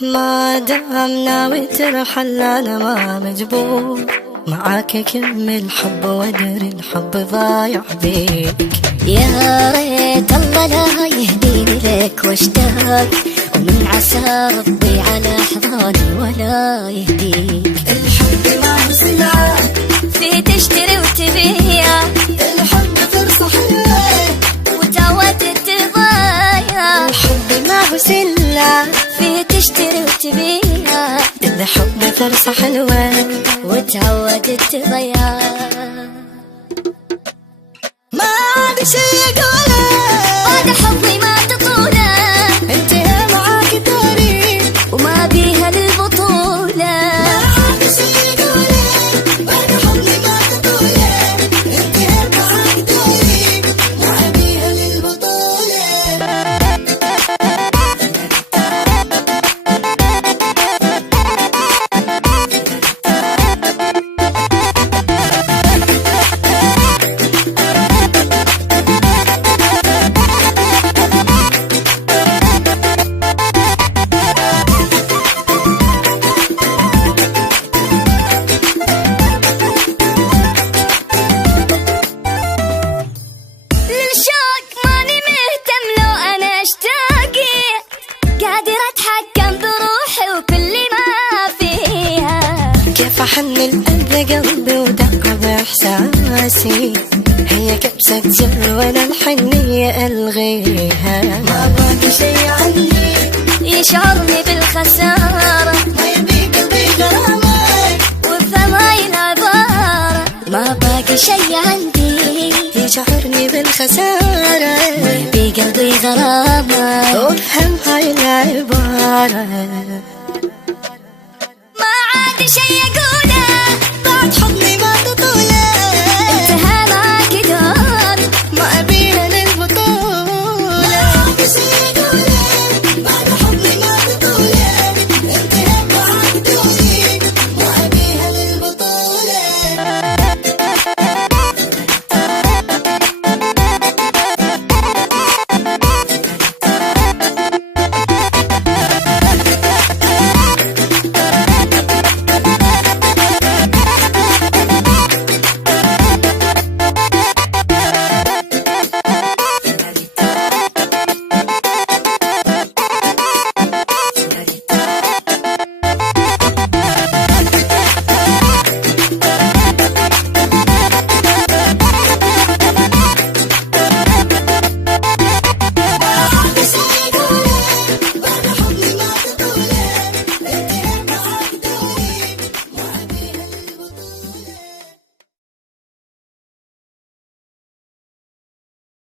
ما دام ناوي ترحل انا ما مجبور، معاك كمل حب وادري الحب ضايع بيك. يا ريت الله لا يهديني لك واشتاق، ومن عسى ربي على احضاني ولا يهديك. الحب ما هو سلعة في تشتري وتبيع، الحب فرصة حلوة وتعودت تضيع. الحب ما هو سلعة في تشتري وتبيع، الحب فرصة حلوة وتعودت تضيع. ما عاد شي يقوله بعد حبي ما تطوله، انتهى معاك دوري وما بيها البطولة. ما عاد شي يقوله بعد حبي ما تطوله، انتهى معاك دوري ما بيها للبطولة. فحن القلب قلبي ودق بإحساسي، هي كبسة زر ولا الحنية ألغيها. ما باقي شي عندي يشعرني بالخسارة، ما يبي قلبي غرامك والثماين عبارة. ما باقي شي عندي يشعرني بالخسارة، يبي قلبي غرامك. وافهم هاي العبارة. ما عاد شي أقوله بعد حب